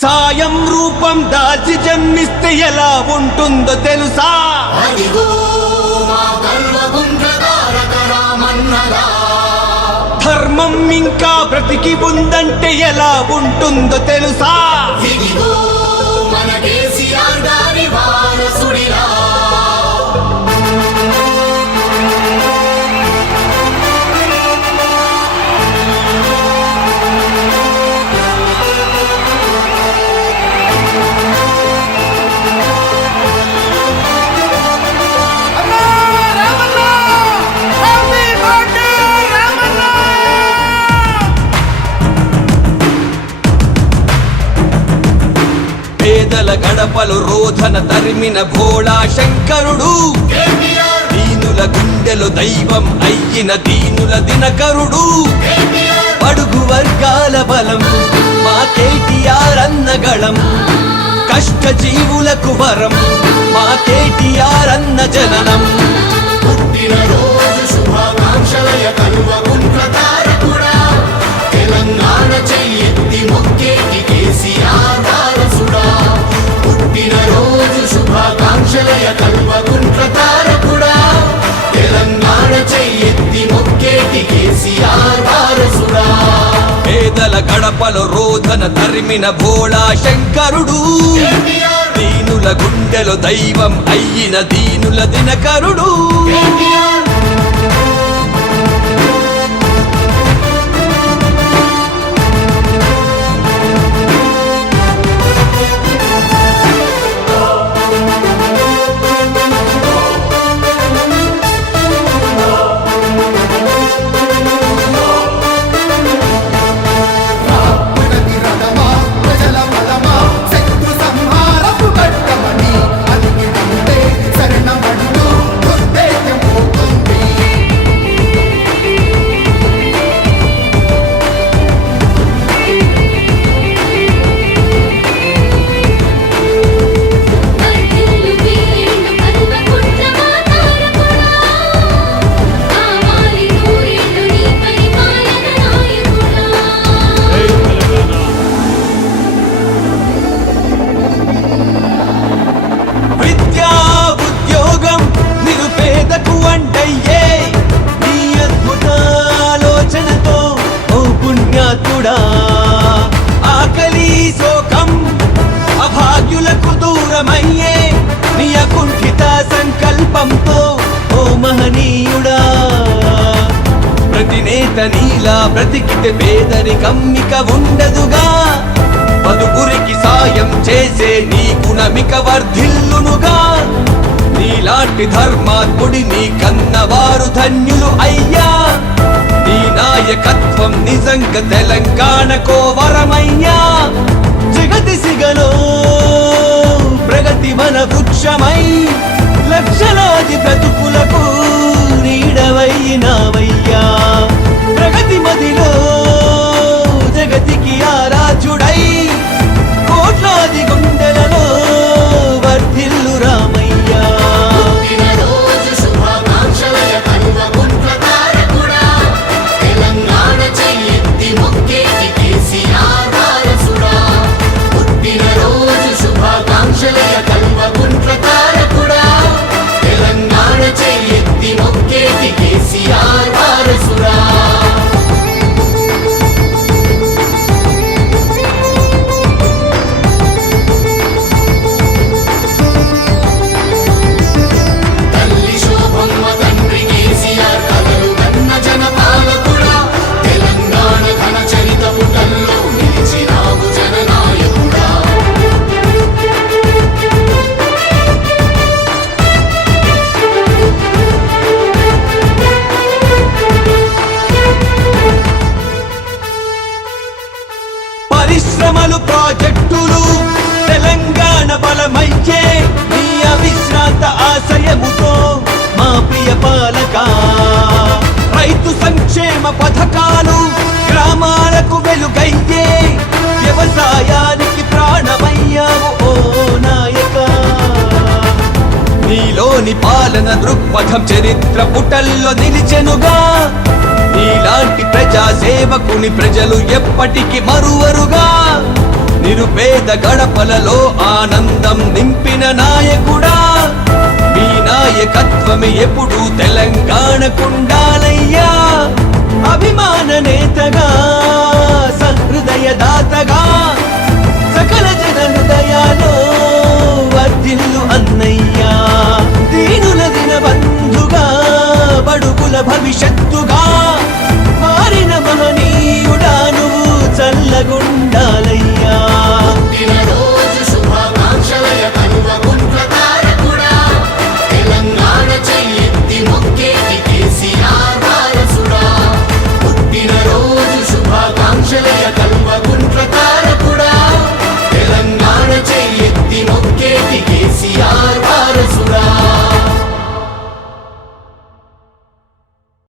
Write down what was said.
సాయం రూపం దాల్చి జన్మిస్తే ఎలా ఉంటుందో తెలుసా? ధర్మం ఇంకా బ్రతికి ఉందంటే ఎలా ఉంటుందో తెలుసా? పేదల గడపలు రోధన తరిమిన భోళా శంకరుడు, దీనుల గుండెలు దైవం అయ్యిన దీనుల దినకరుడు, అడుగు వర్గాల బలం మా కేటీఆర్ అన్నగళం, కష్ట జీవులకు వరం మా కేటీఆర్ అన్న జననం. తెలంగాణ చెయ్యెత్తి మొక్కేటి కేసీఆర్ వారసుడా, పుట్టినరోజు శుభాకాంక్షలయ కల్వకుంట్ల తారకుడా, తెలంగాణ చెయ్యెత్తి మొక్కేటి కేసీఆర్ వారసుడా. పేదల గడపలో రోధన తరిమిన భోళా శంకరుడు, దీనుల గుండెలో దైవం అయ్యిన దీనుల దినకరుడు. ఆకలి శోకం అభాగ్యులకు దూరమయ్యే నీ అకుంఠిత సంకల్పంతో ఓ మహనీయుడా, ప్రతి నేత నీలా బ్రతికితే పేదరికం ఇక ఉండదుగా, పదుగురికి సాయం చేసే నీ గుణమిక వర్ధిల్లునుగా. నీలాంటి ధర్మాత్ముడి నీ కన్నవారు ధన్యులు అయ్యా, నీ నాయకత్వం నిజంగా తెలంగాణకో వరమయ్యా. జగతి సిగలో ప్రగతి మన వృక్షమై లక్షలాది బ్రతుకులకు నీడవైనావయ్యా. ప్రగతి మదిలో జగతికి ఆరాధ్యుడై కోట్లాది గుండెలలో వర్ధిల్లు రామయ్యా. పరిశ్రమలు ప్రాజెక్టులు తెలంగాణ బలమయ్యే నీ అవిశ్రాంత ఆశయముతో మా ప్రియ పాలక. రైతు సంక్షేమ పథకాలు గ్రామాలకు వెలుగయ్యే వ్యవసాయానికి ప్రాణమయ్యావు ఓ నాయక. నీలోని పాలన దృక్పథం చరిత్ర పుటల్లో నిలిచెనుగా. నీలాంటి ప్రజా సేవకుని ప్రజలు ఎప్పటికీ మరువరుగా. నిరుపేద గడపలలో ఆనందం నింపిన నాయకుడా మీ నాయకత్వమే ఎప్పుడు తెలంగాణకుండాలయ్యా అభిమాన నేతగా సహృదయ దాతగా సకల జన హృదయాలో వర్ధిల్లు అన్నయ్యా దీనుల దిన బంధుగా బడుగుల భవిష్యత్తుగా మారిన మహనీయుడా నువ్వు చల్లగుండాల